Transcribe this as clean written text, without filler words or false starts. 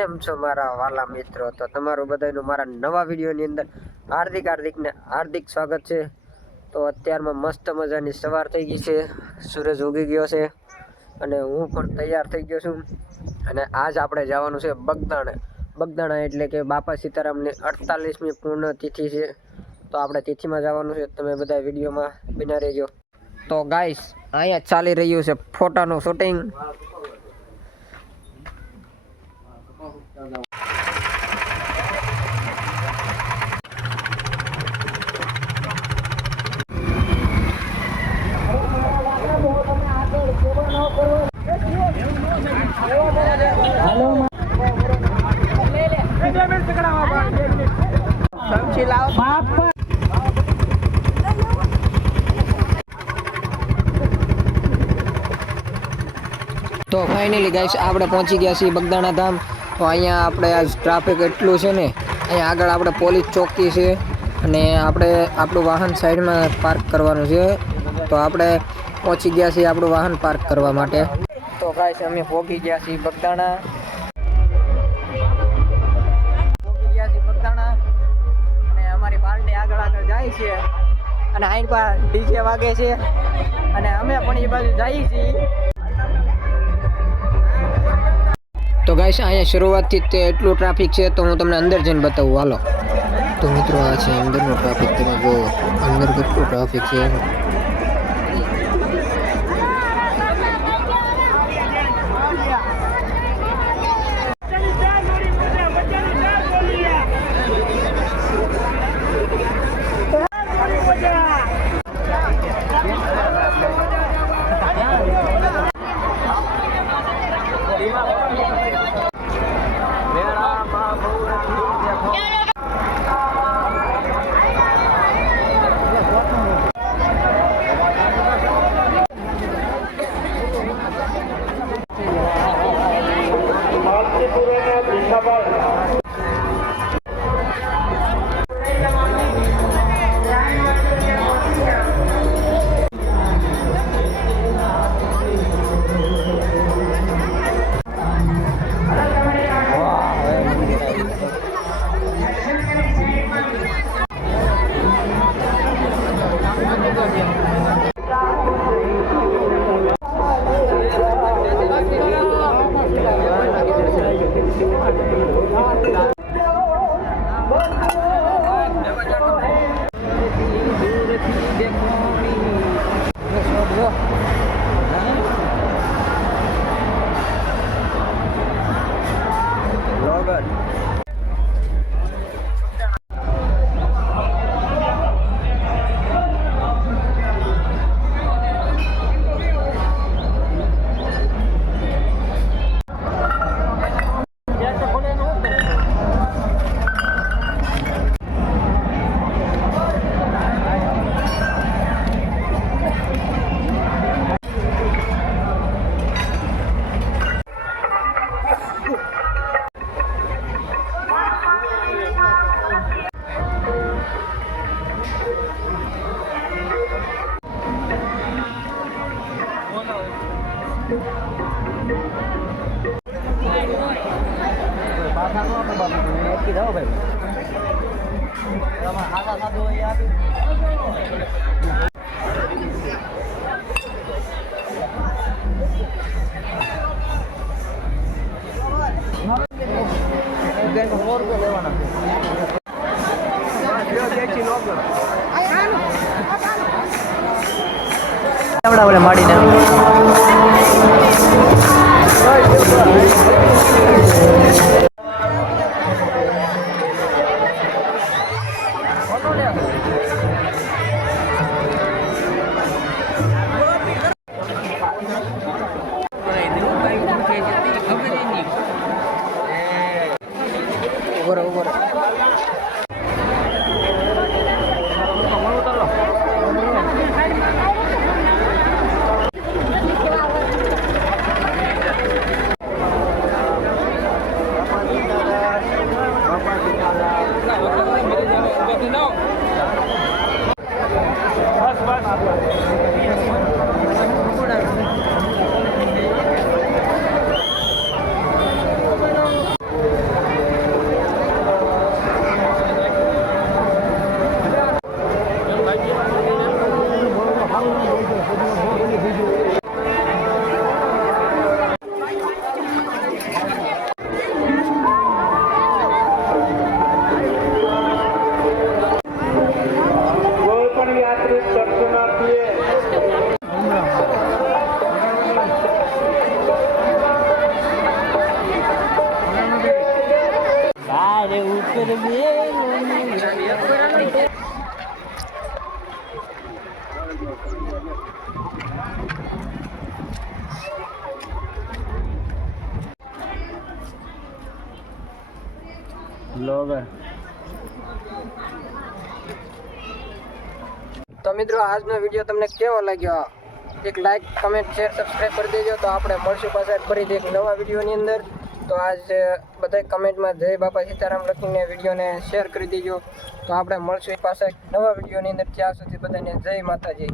કેમ છો મારા વાલા મિત્રો? તો તમારું બધાનું મારા નવા વિડીયોની અંદર હાર્દિક સ્વાગત છે। તો અત્યારમાં મસ્ત મજાની સવાર થઈ ગઈ છે, સૂરજ ઉગી ગયો છે અને હું પણ તૈયાર થઈ ગયો છું। અને આજ આપણે જવાનું છે બગદાણા એટલે કે બાપા સીતારામની 48મી પૂર્ણ તિથિ છે। તો આપણે તિથિમાં જવાનું છે, તમે બધા વિડીયોમાં બિના રહેજો। તો ગાઈસ અહીંયા ચાલી રહ્યું છે ફોટાનું શૂટિંગ। તો ફાઇનલી ગાઈસ આપણે પહોંચી ગયા છીએ બગદાણા ધામ। તો અહીંયા આપણે આજ ટ્રાફિક એટલું છે ને, અહીંયા આગળ આપણે પોલીસ ચોકી છે અને આપણે આપણું વાહન સાઈડમાં પાર્ક કરવાનું છે। તો આપણે પહોંચી ગયા છીએ આપણું વાહન પાર્ક કરવા માટે। તો ગાઈસ અમે પહોંચી ગયા છીએ બગદાણા અને અમારી પાર્ટી આગળ જાય છે અને અહીં પર ડીજે વાગે છે અને અમે પણ એ બાજુ જઈએ છીએ। તો ગાઈસ અહીંયા શરૂઆતથી જ એટલું ટ્રાફિક છે, તો હું તમને અંદર જઈને બતાવું, હાલો। તો મિત્રો આ છે અંદરનો ટ્રાફિક, તમે જો અંદર કેટલું ટ્રાફિક છે। બ્લોગર. તો મિત્રો આજનો વિડીયો તમને કેવો લાગ્યો? એક લાઈક, કમેન્ટ, શેર, સબસ્ક્રાઈબ કરી દેજો. તો આપણે મળશું પાછા ફરીથી એક નવા વિડીયોની અંદર. તો આજ બધા કમેન્ટમાં જય બાપા સીતારામ લખીને વિડીયોને શેર કરી દેજો. તો આપણે મળશું પાછા એક નવા વિડીયોની અંદર. ત્યાં સુધી બધાને જય માતાજી.